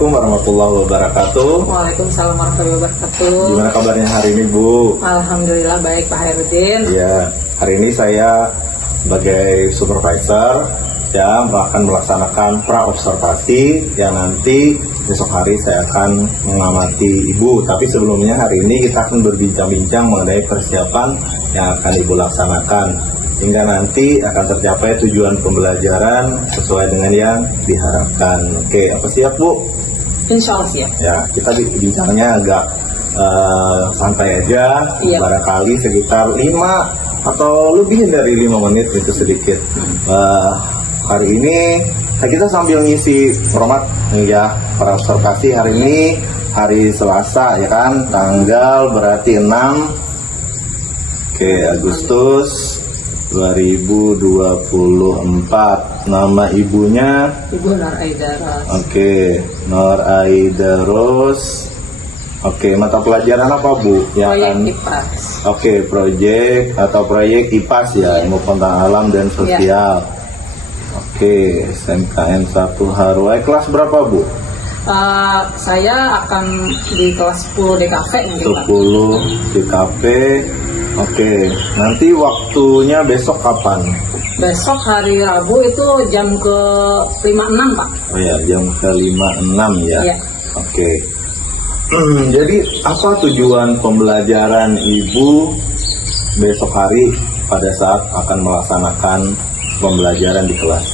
Assalamualaikum warahmatullahi wabarakatuh. Waalaikumsalam warahmatullahi wabarakatuh. Gimana kabarnya hari ini, Bu? Alhamdulillah baik, Pak Hairudin. Ya, hari ini saya sebagai supervisor ya akan melaksanakan pra-observasi yang nanti besok hari saya akan mengamati Ibu. Tapi sebelumnya hari ini kita akan berbincang-bincang mengenai persiapan yang akan Ibu laksanakan hingga nanti akan tercapai tujuan pembelajaran sesuai dengan yang diharapkan. Oke, apa siap, Bu? Insya Allah siap. Ya, kita bincangnya agak santai aja, barangkali sekitar 5 atau lebih dari 5 menit itu sedikit. Hari ini kita sambil ngisi format ya, para observasi hari ini hari Selasa ya kan, tanggal berarti 6 Agustus 2024. Nama ibunya Ibu Nur Aidaros. Nur Aidaros. Mata pelajaran apa, Bu? Proyek IPAS. Proyek atau proyek IPAS ya, ilmu pengetahuan alam dan sosial. SMKN 1 Harwai. Kelas berapa, Bu? Saya akan di kelas 10 DKV mungkin, Pak. 10 DKV. Nanti waktunya besok kapan? Besok hari Rabu itu jam ke 5.6, Pak. Oh ya, jam ke 5.6 ya. Iya. Jadi apa tujuan pembelajaran Ibu besok hari pada saat akan melaksanakan pembelajaran di kelas?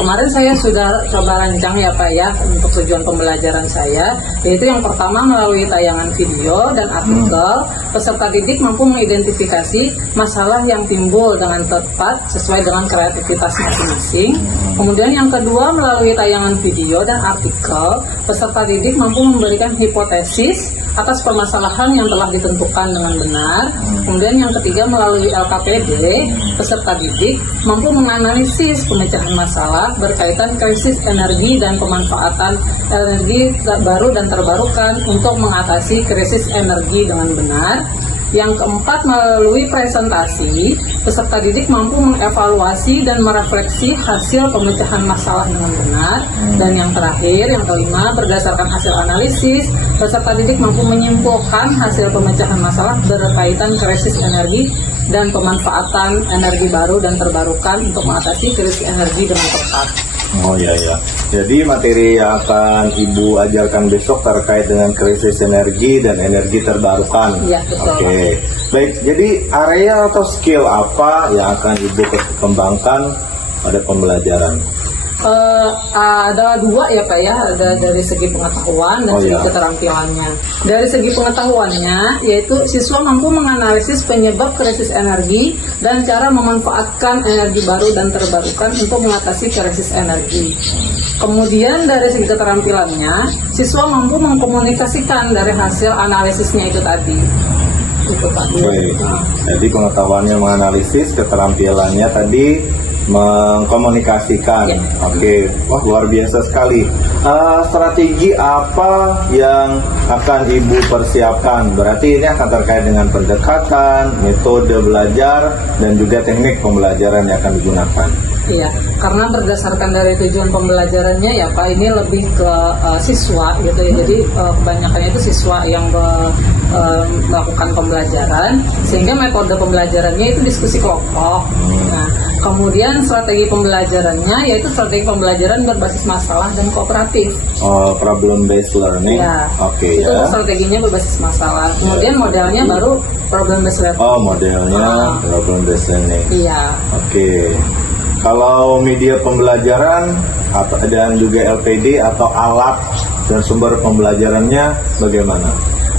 Kemarin saya sudah coba rancang ya Pak ya untuk tujuan pembelajaran saya, yaitu yang pertama melalui tayangan video dan artikel, peserta didik mampu mengidentifikasi masalah yang timbul dengan tepat sesuai dengan kreativitas masing-masing. Kemudian yang kedua, melalui tayangan video dan artikel, peserta didik mampu memberikan hipotesis atas permasalahan yang telah ditentukan dengan benar. Kemudian yang ketiga, melalui LKPD, peserta didik mampu menganalisis pemecahan masalah berkaitan krisis energi dan pemanfaatan energi baru dan terbarukan untuk mengatasi krisis energi dengan benar. Yang keempat, melalui presentasi, peserta didik mampu mengevaluasi dan merefleksi hasil pemecahan masalah dengan benar. Dan yang terakhir, yang kelima, berdasarkan hasil analisis, peserta didik mampu menyimpulkan hasil pemecahan masalah berkaitan krisis energi dan pemanfaatan energi baru dan terbarukan untuk mengatasi krisis energi dengan tepat. Oh ya. Jadi materi yang akan Ibu ajarkan besok terkait dengan krisis energi dan energi terbarukan. Iya, betul. Baik, jadi area atau skill apa yang akan Ibu kembangkan pada pembelajaran? Ada 2 ya Pak ya, ada dari segi pengetahuan dan segi keterampilannya. Dari segi pengetahuannya, yaitu siswa mampu menganalisis penyebab krisis energi dan cara memanfaatkan energi baru dan terbarukan untuk mengatasi krisis energi. Kemudian dari segi keterampilannya, siswa mampu mengkomunikasikan dari hasil analisisnya itu tadi. Itu Pak. Baik. Jadi pengetahuannya menganalisis, keterampilannya tadi mengkomunikasikan. Wah, luar biasa sekali. Strategi apa yang akan Ibu persiapkan? Berarti ini akan terkait dengan pendekatan, metode belajar, dan juga teknik pembelajaran yang akan digunakan. Iya, karena berdasarkan dari tujuan pembelajarannya ya Pak, ini lebih ke siswa gitu ya. Jadi kebanyakan itu siswa yang melakukan pembelajaran, sehingga metode pembelajarannya itu diskusi kelompok. Nah, kemudian strategi pembelajarannya yaitu strategi pembelajaran berbasis masalah dan kooperatif. Problem based learning. Ya, itu strateginya berbasis masalah. Kemudian modelnya baru problem based learning. Modelnya problem based learning. Iya. Kalau media pembelajaran dan juga LPD atau alat dan sumber pembelajarannya bagaimana?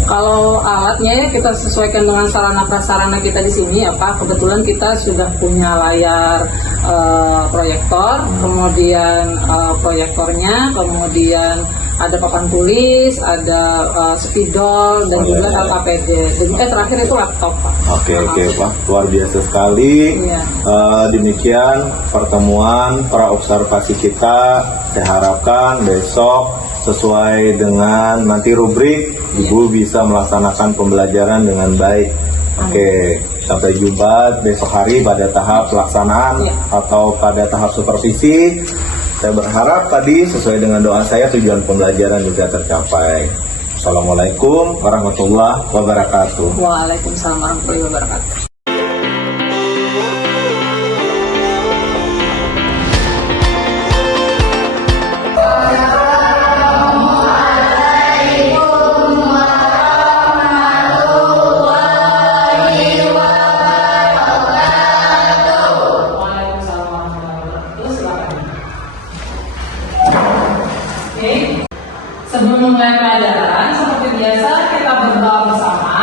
Kalau alatnya ya kita sesuaikan dengan sarana prasarana kita di sini ya Pak. Kebetulan kita sudah punya layar proyektor, kemudian proyektornya, kemudian ada papan tulis, ada spidol, dan juga LKPD. Dan terakhir itu laptop Pak. Pak, luar biasa sekali. Demikian pertemuan pra-observasi kita. Saya harapkan besok sesuai dengan nanti rubrik, Ibu bisa melaksanakan pembelajaran dengan baik. Sampai jumpa besok hari pada tahap pelaksanaan atau pada tahap supervisi. Saya berharap tadi sesuai dengan doa saya tujuan pembelajaran juga tercapai. Assalamualaikum warahmatullahi wabarakatuh. Waalaikumsalam warahmatullahi wabarakatuh. Oke. Sebelum mulai pelajaran, seperti biasa kita berdoa bersama.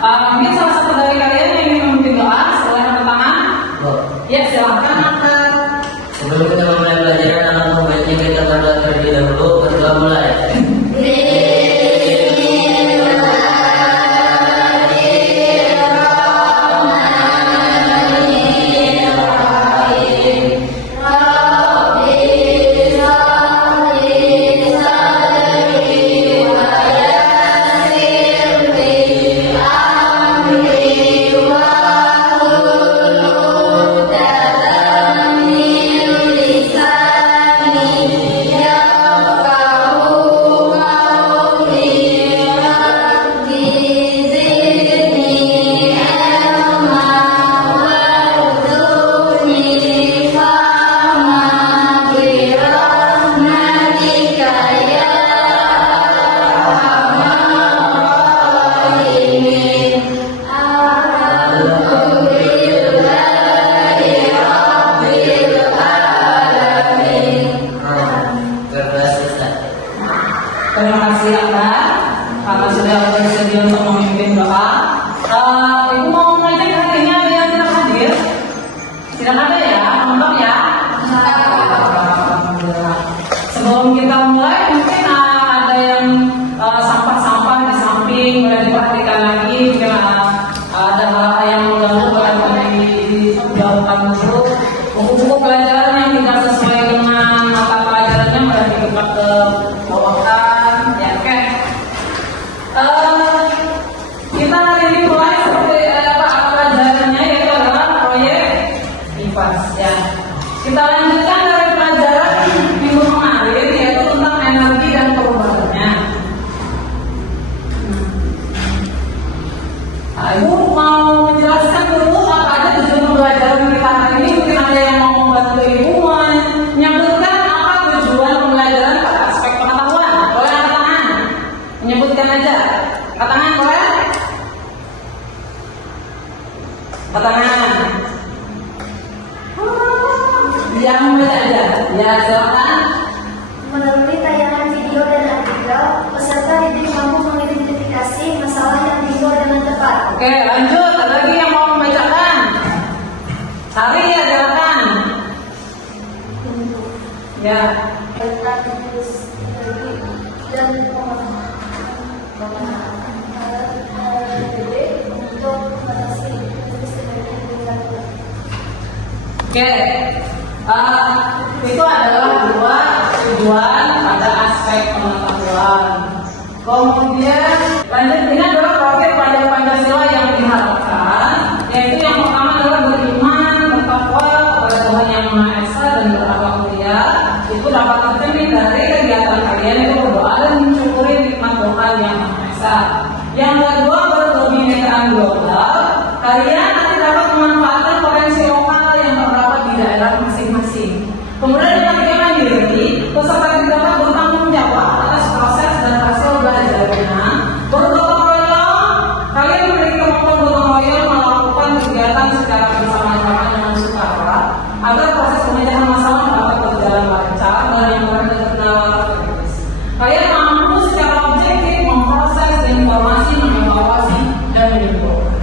Mungkin salah satu dari kalian yang ingin memimpin doa, boleh angkat tangan? Ya, silakan angkat. Sebelum kita memulai pelajaran, alangkah baiknya kita berdoa terlebih dahulu. Berdoa mulai. Terima kasih Akbar karena sudah bersedia untuk memimpin doa. Ibu mau mengajak hatinya ada yang tidak hadir? Tidak ada ya, lengkap ya? Alhamdulillah. Sebelum kita mulai, mungkin ada yang sampah-sampah di samping boleh diperhatikan lagi. Mungkin ada hal yang mengganggu boleh dijauhkan dulu. Buku-buku pelajaran yang tidak sesuai dengan mata pelajarannya boleh dikepak ke bawah. Kita hari ini mulai seperti pelajarannya yaitu adalah proyek IPAS ya. Kita lanjutkan dari pelajaran minggu kemarin yaitu tentang energi dan perubahannya. Ibu mau menjelaskan dulu apa aja tujuan pembelajaran kita hari ini. Mungkin ada yang mau membantu ibu menyebutkan apa tujuan pembelajaran pada aspek pengetahuan. Boleh angkat tangan, menyebutkan aja. Angkat tangan boleh? Tangan. Yang membaca aja. Ya, silakan. Melalui tayangan video dan artikel, peserta didik mampu mengidentifikasi masalah yang timbul dengan tepat. Oke, lanjut. Ada lagi yang mau membacakan? Sari ya, silakan. Ya. Dan untuk mengatasi Oke, itu adalah dua tujuan pada aspek pengetahuan. Kemudian lanjut ini adalah proyek pelajaran Pancasila yang diharapkan, yaitu yang pertama adalah beriman, bertakwa kepada Tuhan Yang Maha Esa dan berakhlak mulia. Itu dapat tercermin dari kegiatan kalian itu berdoa dan mensyukuri nikmat Tuhan Yang Maha Esa. Yang kedua berkebinekaan global. Kalian nanti dapat memanfaatkan potensi lokal yang terdapat di daerah masing-masing. Kemudian yang ketiga mandiri, peserta dapat bertanggung jawab atas proses dan hasil belajarnya. Bergotong royong, kalian memiliki kemampuan gotong royong melakukan kegiatan secara bersama-sama dengan sukarela agar proses pemecahan masalah dapat berjalan lancar dan yang terkendala. Kalian mampu secara objektif memproses informasi, mengevaluasi dan menyimpulkan.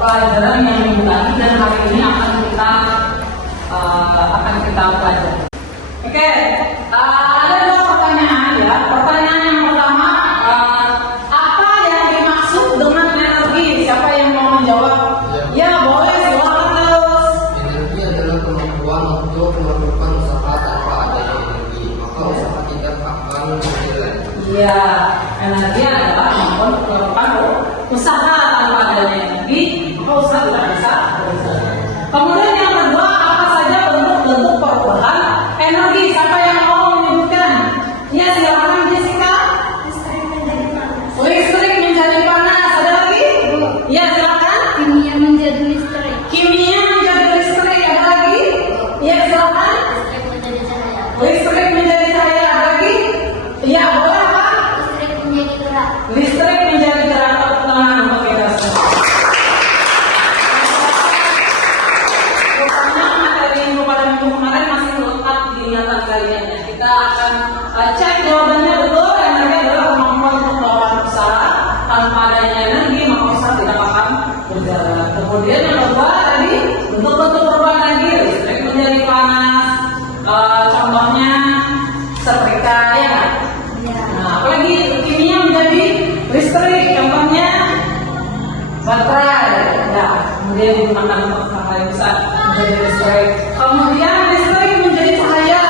pelajaran yang minggu lagi dan hari ini akan kita pelajari. Oke, ada dua pertanyaan ya. Pertanyaan yang pertama, apa yang dimaksud dengan energi? Siapa yang mau menjawab? Ya, boleh, silakan terus. Energi adalah kemampuan untuk melakukan usaha tanpa adanya energi, maka usaha tidak akan bernilai. Iya, energi adalah kemampuan untuk melakukan usaha tanpa adanya energi, maka usaha tidak bisa berjalan. Kemudian yang kedua, apa saja bentuk-bentuk perubahan energi? Siapa yang mau menyebutkan? Ya, silakan Jessica. Listrik menjadi panas. Ada lagi? Ya, silakan. Kimia menjadi listrik. Kimia menjadi listrik. Ada lagi? Ya, silakan. Listrik menjadi cahaya. Listrik menjadi cahaya. Ada lagi? Ya, boleh apa? Listrik menjadi gerak. Listrik menjadi gerak. Tepuk tangan untuk kita semua. Rupanya materi yang pada minggu kemarin masih lengkap diingatan kalian ya. Kita akan cek jawabannya betul. Energi adalah kemampuan untuk melakukan usaha tanpa adanya energi, maka usaha tidak akan berjalan. Kemudian yang kedua tadi bentuk-bentuk perubahan energi, listrik menjadi panas. Contohnya setrika ya kan? Nah, apalagi kimia menjadi listrik, contohnya baterai. Ya, kemudian digunakan untuk hal yang besar menjadi listrik. Kemudian listrik menjadi cahaya,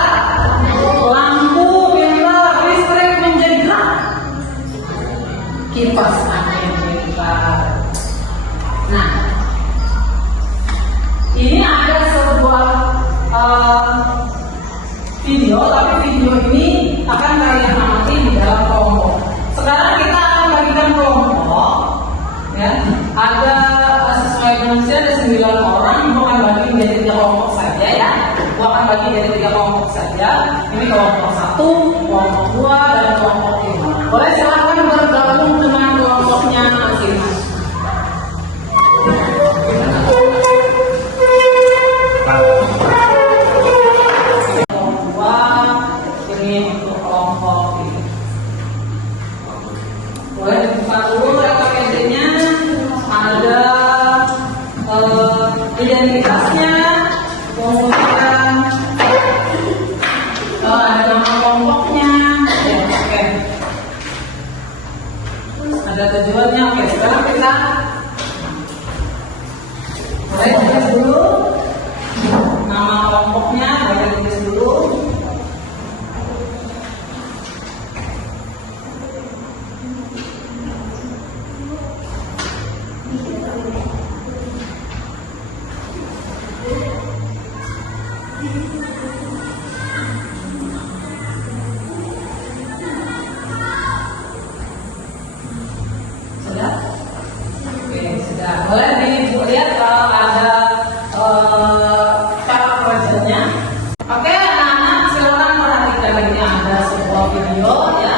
lampu, pilar, listrik menjadi gerak, kipas angin kipas. Nah, ini ada sebuah video, tapi video ini akan kalian amati di dalam kelompok. Sekarang kita akan bagikan kelompok, ya. Ada sesuai dengan usia ada 9 orang, bukan bagi menjadi 3 kelompok saja ya. Bukan bagi menjadi 3 kelompok saja. Ini kelompok 1, kelompok 2, dan kelompok 5. Boleh silakan bergabung dengan kelompoknya masing-masing. Ini untuk kelompok ini. Boleh dibuka dulu RKPD-nya. Ada identitasnya, kemudian ada nama kelompoknya. Ya, oke. Ada tujuannya. Oke, sekarang kita boleh tulis dulu nama kelompoknya. Boleh tulis dulu. Sudah? Oke, sudah. Boleh dilihat kalau ada cara kerjanya. Oke, anak-anak silakan perhatikan lagi ada sebuah video ya.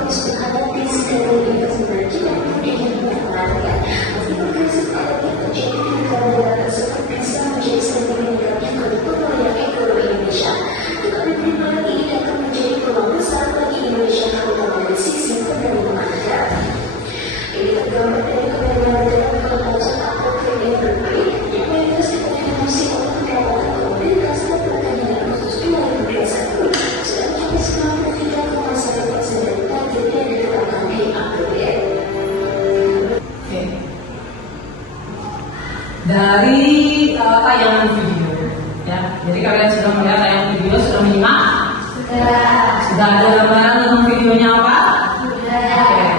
harus menghadapi segala investasi dan kemudian mengeluarkan. Meskipun krisis energi terjadi di negara-negara seperti bisa menjadi sentimen negatif bagi pemulihan ekonomi Indonesia. Tetapi belum lagi ini akan menjadi peluang besar bagi Indonesia terutama dari sisi penerimaan negara. Ini tergambar dari Kementerian Negara Kelautan APBNP yang menginvestasikan emosi untuk pendapatan komoditas dan perdagangan khusus 2021 sudah mencapai 93,1% dari target yang ditetapkan di APBN. Oke. Dari tayangan video, ya. Jadi kalian sudah melihat tayangan video, sudah menyimak? Sudah ada gambaran tentang videonya apa? Oke,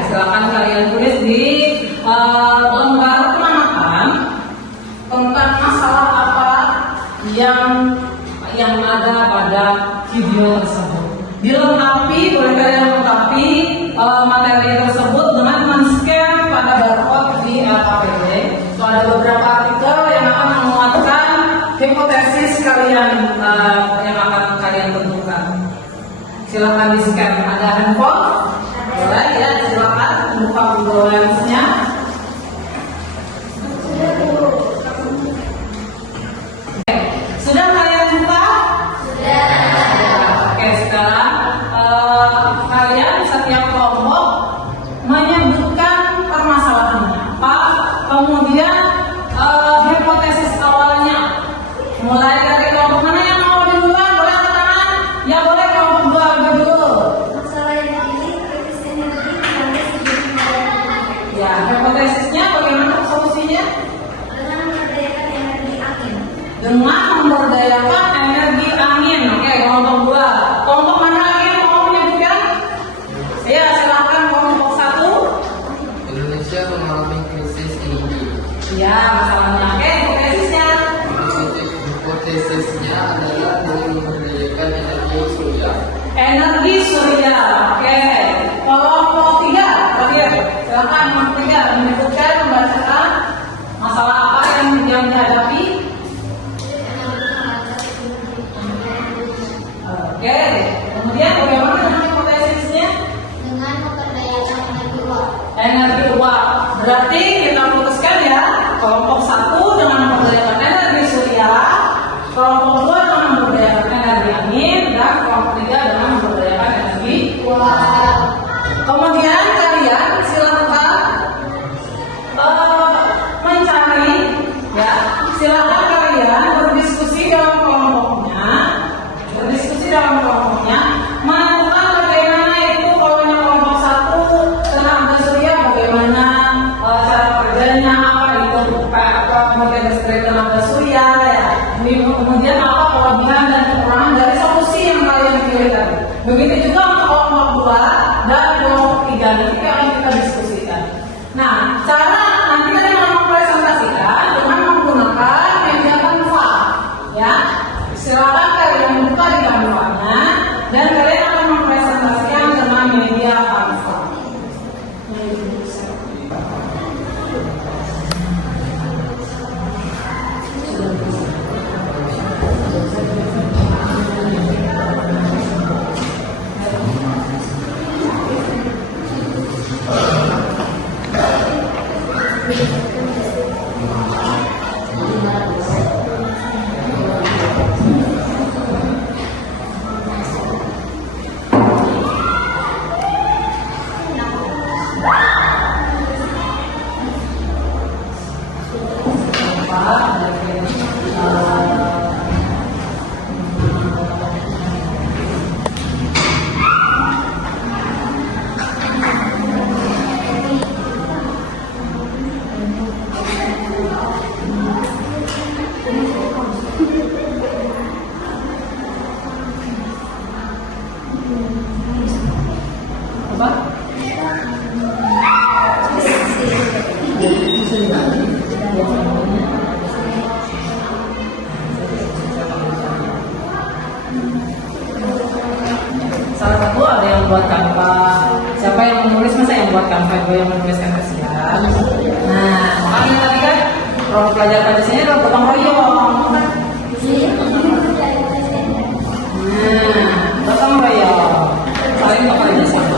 silakan kalian tulis di lembar penamakan tentang masalah apa yang ada pada video tersebut. Dilengkapi, boleh kalian lengkapi materi tersebut dengan men-scan pada barcode di LKPD. So, ada beberapa artikel yang akan menguatkan hipotesis kalian yang akan kalian tentukan. Silakan di-scan. Ada handphone? Boleh ya, silakan buka Google Lens-nya. Oke, sudah kalian buka? Sudah. Oke, sekarang kalian setiap kelompok menyebutkan permasalahannya apa, kemudian hipotesis awalnya. Mulai dari kelompok mana yang mau duluan, boleh angkat tangan? Ya boleh, kelompok 2 ambil dulu. Masalah yang ini krisis energi sampai sejauh mana? Ya, hipotesisnya bagaimana solusinya? Dengan memberdayakan energi angin. Dengan memberdayakan energi angin. Oke, kelompok 2. Kelompok mana lagi yang mau menyebutkan? Ya, silakan kelompok 1. Indonesia mengalami krisis energi. Ya, masalahnya. Oke, hipotesisnya. Hipotesisnya adalah dengan memberdayakan energi surya. Energi surya. Oke. Kelompok 3. Terakhir, silakan kelompok 3 menyebutkan, membacakan masalah apa yang dihadapi. Oke. Kemudian bagaimana dengan hipotesisnya? Dengan memberdayakan energi uap. Energi uap. Berarti kita putuskan ya, kelompok 1 dengan memberdayakan energi surya, kelompok 2 dengan memberdayakan energi angin, dan kelompok 3 dengan memberdayakan energi uap. Kemudian kalian silakan mencari, ya, silakan kalian berdiskusi dalam kelompoknya, menentukan bagaimana itu kalau kelompok 1 tenaga surya, bagaimana cara kerjanya, apa itu apa kemudian listrik tenaga surya, ya. Kemudian apa kelebihan dan kekurangan dari solusi yang kalian pilih tadi. Begitu juga untuk kelompok 2 dan kelompok 3 nanti akan kita diskusikan. Nah, cara nanti kita akan mempresentasikan dengan menggunakan media Canva, ya. Silakan kalian buka di Canva-nya dan kalian akan mempresentasikan dengan media Canva. Salah satu ada yang buat Canva. Siapa yang menulis, masa yang buat Canva, gue yang menuliskan kasihan. Nah, makanya tadi kan kalau pelajar Pancasila adalah gotong royong. Nah, gotong royong. Saling bekerja sama.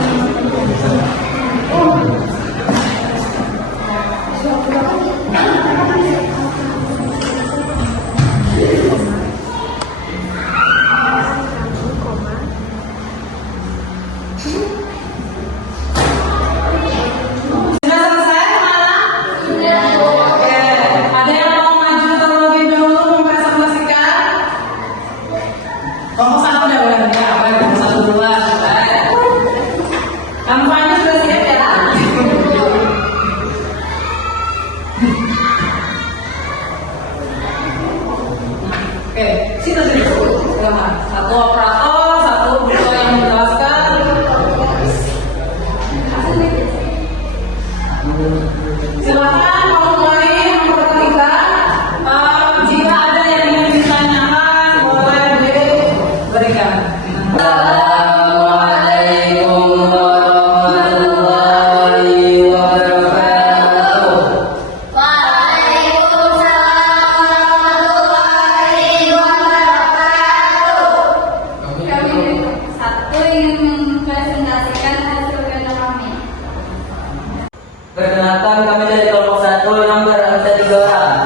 Perkenalkan, kami dari kelompok 1 yang berada 3 orang.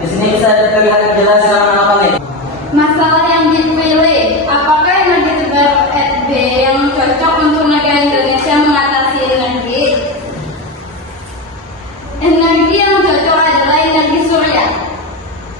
Di sini bisa terlihat jelas nama kami. Masalah yang dipilih, apakah energi terbaru FB yang cocok untuk negara Indonesia mengatasi energi? Energi yang cocok adalah energi surya.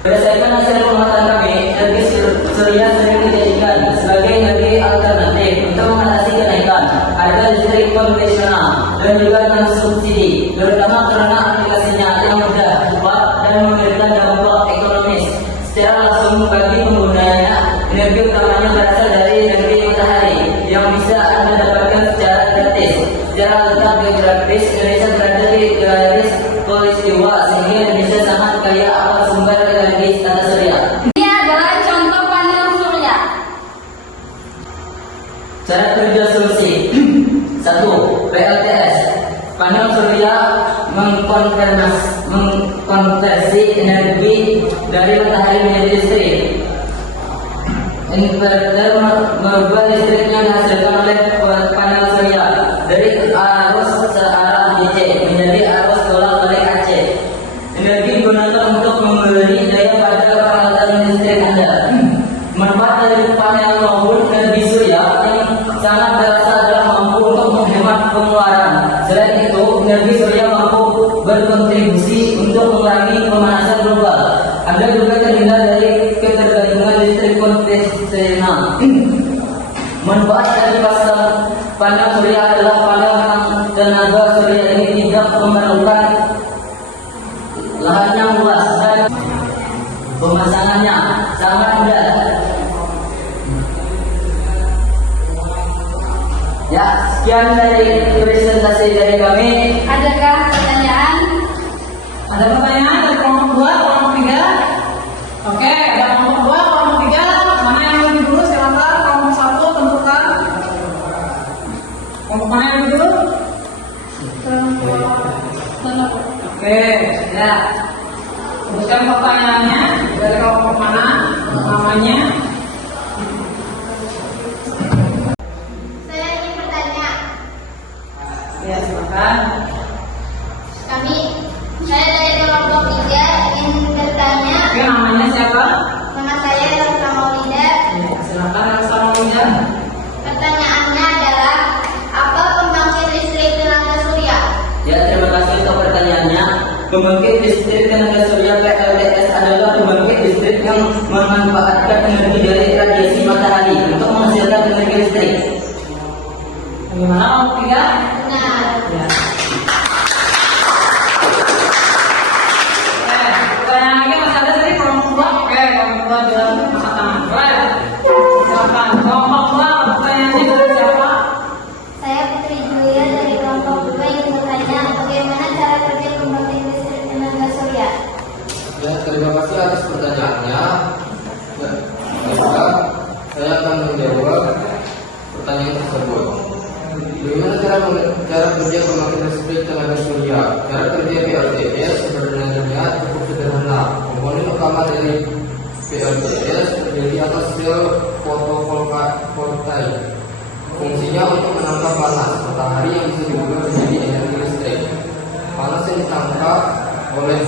Berdasarkan hasil pengamatan kami, energi surya sering dijadikan sebagai energi alternatif untuk mengatasi kenaikan harga listrik konvensional dan juga non subsidi, terutama karena aplikasinya yang mudah, cepat, dan memberikan dampak ekonomis secara langsung bagi penggunanya. Energi utamanya berasal dari energi matahari yang bisa Anda dapatkan secara gratis. Secara letak geografis, Indonesia berada di garis khatulistiwa sehingga Indonesia sangat kaya akan sumber energi tata surya. Ini adalah contoh panel surya. Cara kerja solusi 1. PLTS. Panel surya mengkonversi energi dari matahari menjadi listrik. Inverter merubah listrik yang dihasilkan oleh panel surya dari arus searah DC menjadi arus bolak-balik AC. Energi digunakan untuk memberi daya pada peralatan listrik Anda. Manfaat dari panel maupun energi surya yang sangat terasa adalah mampu untuk menghemat pengeluaran. Selain itu, energi surya mampu berkontribusi untuk mengurangi pemanasan global. Anda juga terhindar dari ketergantungan listrik konvensional. Manfaat dari pasang panel surya adalah panel tenaga surya ini tidak memerlukan lahan yang luas dan pemasangannya sangat mudah. Ya, sekian dari presentasi dari kami. Adakah pertanyaan? Ada pertanyaan dari kelompok 2, kelompok 3? Oke, ada kelompok 2, kelompok 3. Mana yang lebih dulu? Silakan. Kelompok 1 tentukan. Kelompok mana yang lebih dulu? Oke, ya. Tentukan pertanyaannya dari kelompok mana, namanya. Saya ingin bertanya. Ya, silakan. Saya dari kelompok 3 ingin bertanya. Oke, namanya siapa? Nama saya Elsa Maulida. Ya, silakan Elsa Maulida. Pertanyaannya adalah, apa pembangkit listrik tenaga surya? Ya, terima kasih untuk pertanyaannya. Pembangkit listrik tenaga surya PLTS adalah pembangkit listrik yang memanfaatkan energi dari radiasi matahari untuk menghasilkan energi listrik. Bagaimana kelompok 3? Benar. Ya. Pertanyaan lagi masih ada tadi kelompok 2. Oke, kelompok 2 jelas angkat tangan. Boleh. Silakan. Kelompok 2 pertanyaannya dari siapa? Saya Putri Julia dari kelompok 2 ingin bertanya, bagaimana cara kerja pembangkit listrik tenaga surya? Ya, terima kasih atas pertanyaannya. Ya, baiklah, saya akan menjawab pertanyaan tersebut. Bagaimana cara kerja pembangkit listrik tenaga surya? Cara kerja PLTS sebenarnya cukup sederhana. Komponen utama dari PLTS terdiri atas sel fotovoltaik. Fungsinya untuk menangkap panas matahari yang bisa diubah menjadi energi listrik. Panas yang ditangkap oleh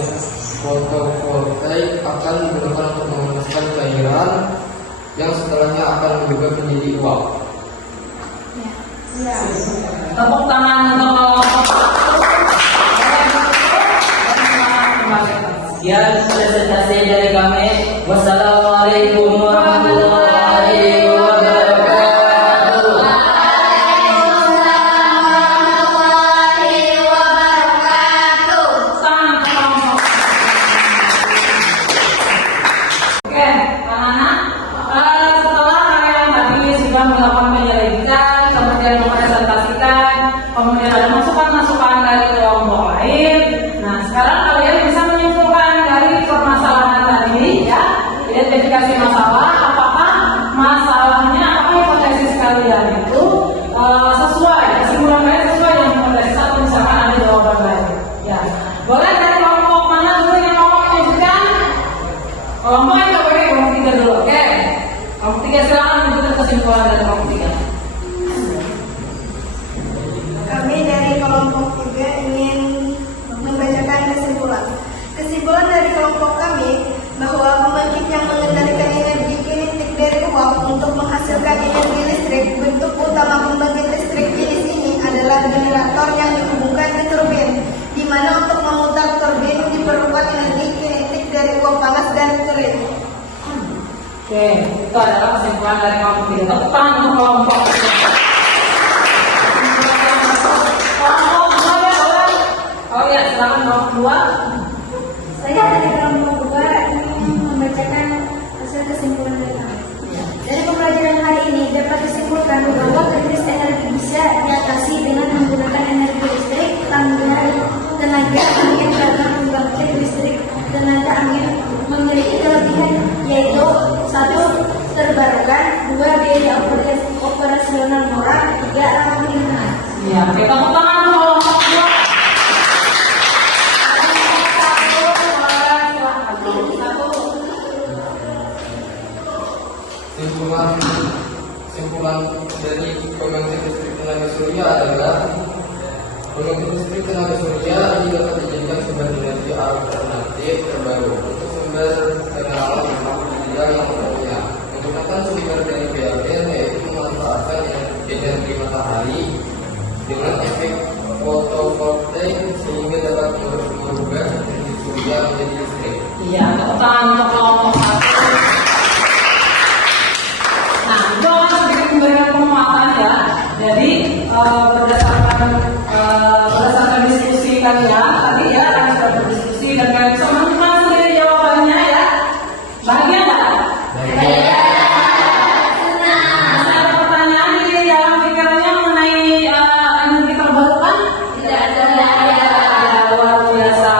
fotovoltaik akan digunakan untuk memanaskan cairan yang setelahnya akan berubah menjadi uap. Tepuk tangan untuk kelompok 1. Sekian presentasi dari kami. Wassalamualaikum warahmatullahi wabarakatuh. Oke, anak-anak, setelah kalian tadi sudah melakukan penyelidikan, kemudian mempresentasikan, kemudian ada masukan-masukan dari kelompok lain. Nah, sekarang kalian bisa menyimpulkan dari permasalahan tadi, ya, identifikasi masalah, apakah bahwa pembangkit yang mengendalikan energi kinetik dari uap untuk menghasilkan energi listrik. Bentuk utama pembangkit listrik jenis ini adalah generator yang dihubungkan ke turbin, di mana untuk memutar turbin diperlukan energi kinetik dari uap panas dan kering. Oke, itu adalah kesimpulan dari kelompok ini. Tepuk tangan untuk kelompok ini. Kelompok dua ya, boleh? Oh ya, silakan kelompok dua. Saya dari kelompok 2 ingin membacakan hasil kesimpulan dari kami. Dari pembelajaran hari ini dapat disimpulkan bahwa krisis energi bisa diatasi dengan menggunakan energi listrik, tenaga angin karena pembangkit listrik tenaga angin memiliki kelebihan yaitu 1. Terbarukan, 2. Biaya operasional murah, 3. Ramah lingkungan. Ya, kita tepuk tangan kelompok dua. Simpulan dari pembangkit listrik tenaga surya adalah pembangkit listrik tenaga surya dapat dijadikan sumber energi alternatif terbaru untuk sumber tenaga alam yang umumnya. Menggunakan sumber dari PLN yaitu memanfaatkan energi matahari dengan efek fotovoltaik sehingga dapat merubah energi surya menjadi listrik. Iya, tepuk tangan untuk kelompok satu. Nah, itu akan sedikit memberikan penguatan ya. Jadi berdasarkan diskusi kalian tadi ya, kalian sudah berdiskusi dan kalian bisa menentukan sendiri jawabannya ya. Bahagia nggak? Bahagia. Masih ada pertanyaan di dalam pikirannya mengenai energi terbarukan? Tidak ada. Luar biasa.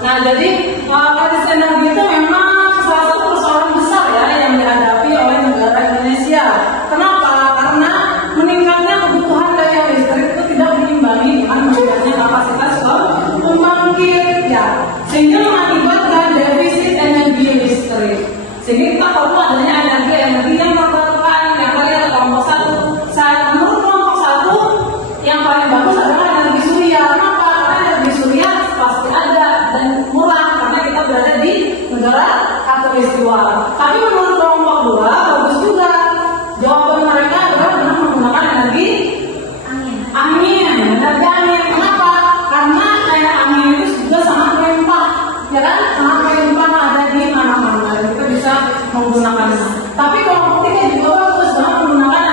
Nah, jadi krisis energi itu memang salah satu persoalan besar ya yang dihadapi oleh negara Indonesia. Kenapa? Karena meningkatnya kebutuhan daya listrik itu tidak diimbangi dengan meningkatnya kapasitas pembangkit ya, sehingga mengakibatkan defisit energi listrik. Sehingga kita perlu adanya energi yang terbarukan yang kalian kelompok satu. Menurut kelompok satu yang paling bagus adalah energi surya. Kenapa? Karena energi surya pasti ada dan murah karena kita berada di negara khatulistiwa. Tapi menurut kelompok dua bagus juga. Jawaban mereka adalah dengan menggunakan energi angin. Energi angin. Kenapa? Karena kayak angin itu juga sangat melimpah, ya kan? Sangat melimpah ada di mana-mana. Kita bisa menggunakannya. Tapi kelompok tiga juga bagus dengan menggunakan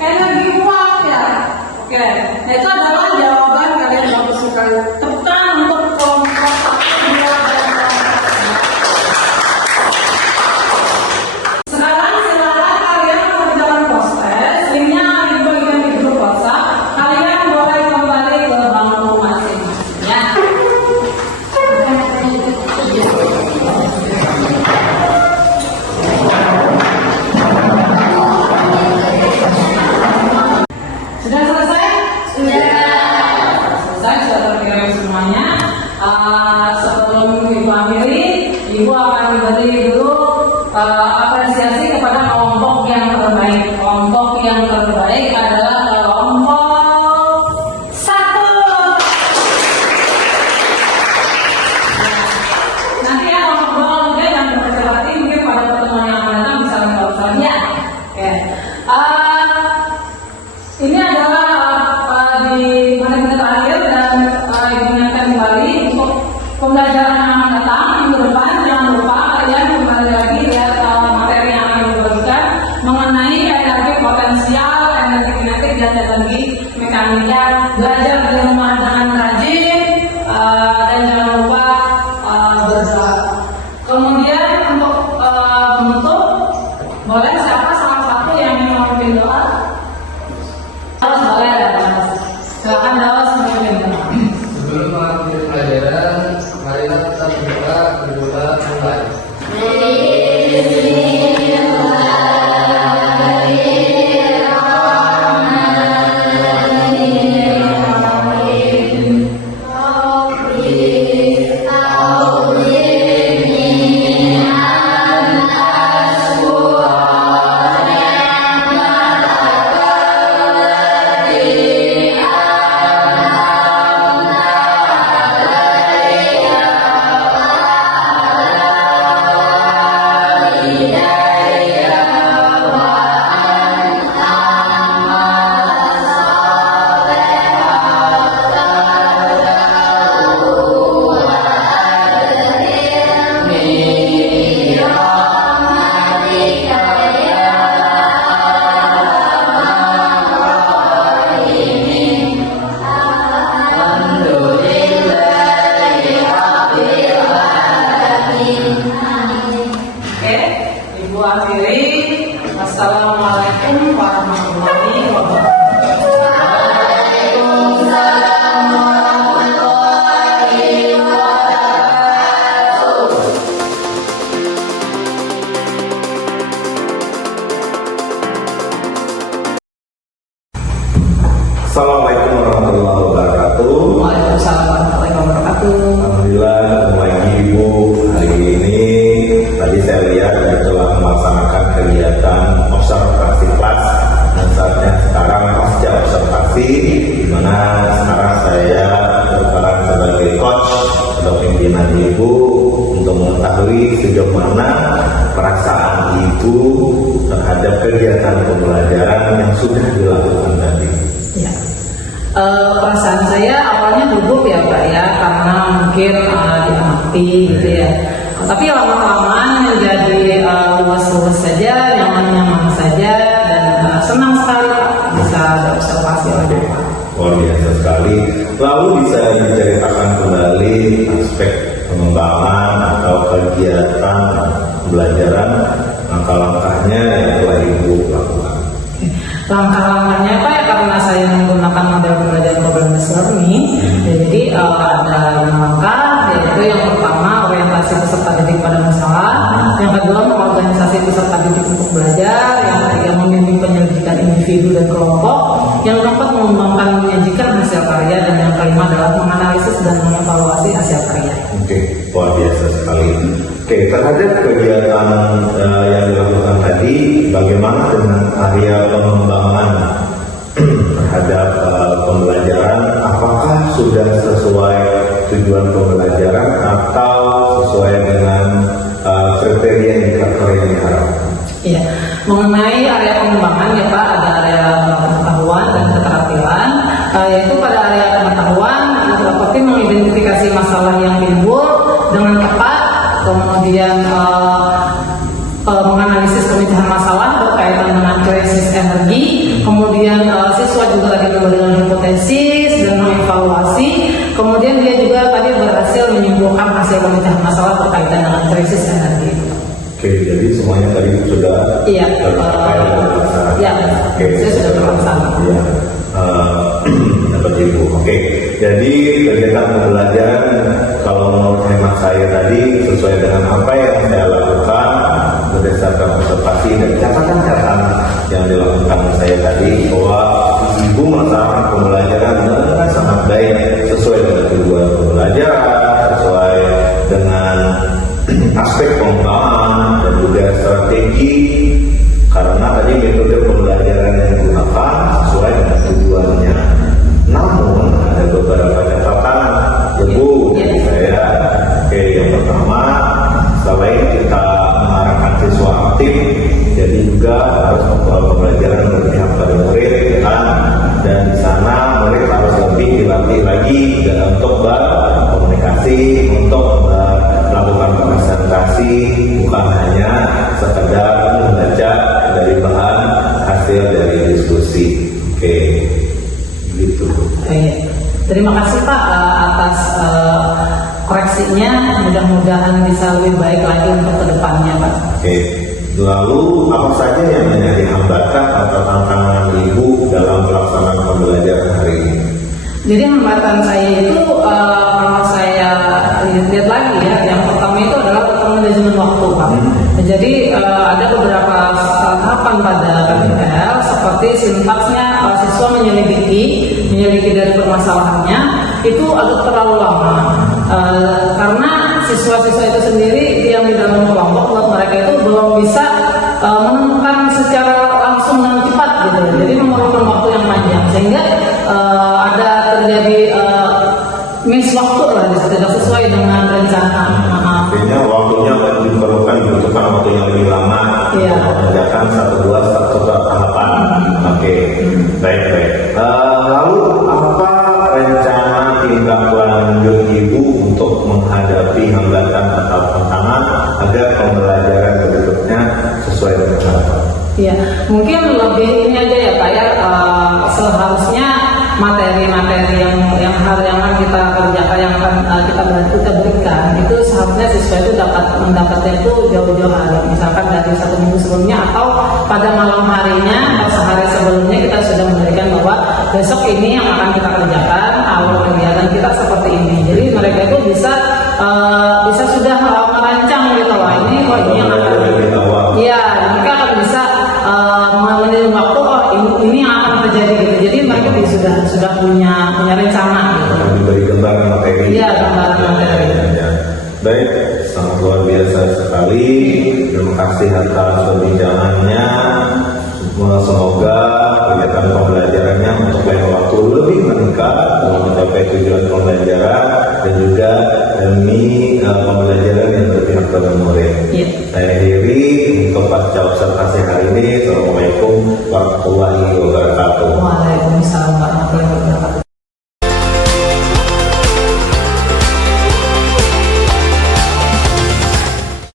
energi uap ya. Oke, nah, itu adalah jawaban kalian bagus sekali. Tepuk tangan untuk kelompok satu, dua, dan sekarang silakan kalian mengerjakan proses. Linknya ada di bagian di grup WhatsApp. Kalian boleh kembali ke bangku masing-masing ya. Sudah selesai? Sudah terkirim semuanya. Sebelum Ibu akhiri, Ibu akan memberi dulu apresiasi kepada kelompok yang terbaik. Kelompok yang terbaik adalah kelompok satu. Nanti ya kelompok dua mungkin yang berhati mungkin pada pertemuan yang akan datang bisa menjawab lagi ya. Oke. Ini adalah di menit terakhir dan diingatkan kembali untuk pembelajaran yang akan datang minggu depan. Jangan lupa kalian kembali lagi lihat materi yang akan dibagikan mengenai energi potensial, energi kinetik dan energi mekanika. Belajar di rumah dengan rajin dan jangan lupa berdoa. Kemudian untuk penutup, boleh siapa salah satu yang memimpin doa? Boleh ada. Silakan Dawas memimpin doa. Sebelum mengakhiri pelajaran, marilah kita berdoa mulai. Assalamualaikum warahmatullahi wabarakatuh. Waalaikumsalam warahmatullahi wabarakatuh. Alhamdulillah ketemu lagi Ibu hari ini. Tadi saya lihat telah melaksanakan kegiatan observasi kelas dan saatnya sekarang pasca observasi, di mana sekarang saya berperan sebagai coach atau pimpinan Ibu untuk mengetahui sejauh mana perasaan Ibu terhadap kegiatan pembelajaran yang sudah dilakukan tadi. Ya. Perasaan saya awalnya gugup ya Pak ya, karena mungkin diamati gitu ya. Tapi lama-lama menjadi luas-luas saja, nyaman-nyaman saja, dan senang sekali Pak bisa observasi oleh Pak. Luar biasa sekali. Lalu bisa diceritakan kembali aspek pengembangan atau kegiatan pembelajaran, langkah-langkahnya yang telah Ibu lakukan. Langkah-langkahnya Pak ya, karena saya menggunakan model pembelajaran problem-based learning, jadi ada 5 langkah, yaitu yang pertama orientasi peserta didik pada masalah, yang kedua mengorganisasi peserta didik untuk belajar, yang ketiga membimbing penyelidikan individu dan kelompok, yang keempat mengembangkan menyajikan hasil karya, dan yang kelima adalah menganalisis dan mengevaluasi hasil karya. Oke, luar biasa sekali. Oke, terhadap kegiatan yang dilakukan tadi, bagaimana dengan area pengembangan terhadap pembelajaran? Apakah sudah sesuai tujuan pembelajaran atau sesuai dengan kriteria indikator yang diharapkan? Iya, mengenai area pengembangan ya Pak, ada area pengetahuan dan keterampilan, yaitu pada area pengetahuan seperti mengidentifikasi masalah yang timbul dengan tepat, kemudian menganalisis pemecahan masalah berkaitan dengan krisis energi, kemudian siswa juga tadi memberikan hipotesis dan mengevaluasi, kemudian dia juga tadi berhasil menyimpulkan hasil pemecahan masalah berkaitan dengan krisis energi. Oke, jadi semuanya tadi sudah tercapai dan terlaksana. Iya, Oke, saya sudah terlaksana. Iya, dapat Ibu. Oke, jadi kegiatan pembelajaran kalau menurut hemat saya tadi sesuai dengan apa yang saya lakukan berdasarkan observasi dan catatan-catatan yang dilakukan saya tadi, bahwa Ibu melaksanakan pembelajaran dengan sangat baik sesuai dengan tujuan pembelajaran, sesuai dengan aspek pengembangan dan juga strategi, karena tadi metode pembelajaran yang digunakan sesuai dengan tujuannya. Namun ada beberapa catatan Ibu dari saya. Oke, yang pertama, selain kita mengarahkan siswa aktif, jadi juga harus pembelajaran berpihak pada murid, kan? Dan di sana murid harus lebih dilatih lagi untuk berkomunikasi, untuk melakukan presentasi, bukan hanya sekedar membaca dari bahan hasil dari diskusi. Oke, gitu. Terima kasih Pak atas koreksinya, mudah-mudahan bisa lebih baik lagi untuk kedepannya Pak. Oke, lalu apa saja yang menjadi hambatan atau tantangan Ibu dalam pelaksanaan pembelajaran hari ini? Jadi hambatan saya itu kalau saya lihat lagi ya, yang pertama itu adalah manajemen waktu Pak. Jadi ada beberapa tahapan pada KPL seperti sintaksnya siswa menyelidiki dari permasalahannya itu agak terlalu lama, karena siswa-siswa itu sendiri yang di dalam kelompok buat mereka itu belum bisa menemukan secara langsung dan cepat gitu, jadi memerlukan waktu yang panjang sehingga ada terjadi miss waktu lah, tidak sesuai dengan rencana. Artinya waktunya dibutuhkan waktu yang lebih lama untuk mengerjakan satu tahapan. Oke, baik. Lalu apa rencana tindak lanjut Ibu untuk menghadapi hambatan atau tantangan agar pembelajaran berikutnya sesuai dengan harapan? Iya, mungkin lebih ini aja ya Pak ya, seharusnya materi-materi yang akan kita kerjakan, yang akan kita berikan itu seharusnya siswa itu dapat mendapatnya itu jauh-jauh hari, misalkan dari 1 minggu sebelumnya atau pada malam harinya atau sehari sebelumnya kita sudah memberikan bahwa besok ini yang akan kita kerjakan, awal kegiatan kita seperti ini. Jadi mereka itu bisa sudah merancang gitu loh, ini yang akan mereka akan bisa mengambil waktu, ini yang akan terjadi gitu. Jadi mereka sudah punya rencana gitu. Diberi gambaran materi. Iya, gambaran materi. Ya. Baik, sangat luar biasa sekali. Terima kasih atas perbincangannya. Semoga kegiatan pembelajarannya untuk lain waktu lebih meningkat untuk mencapai tujuan pembelajaran dan juga demi pembelajaran yang berpihak pada murid. Iya. Saya akhiri untuk pasca observasi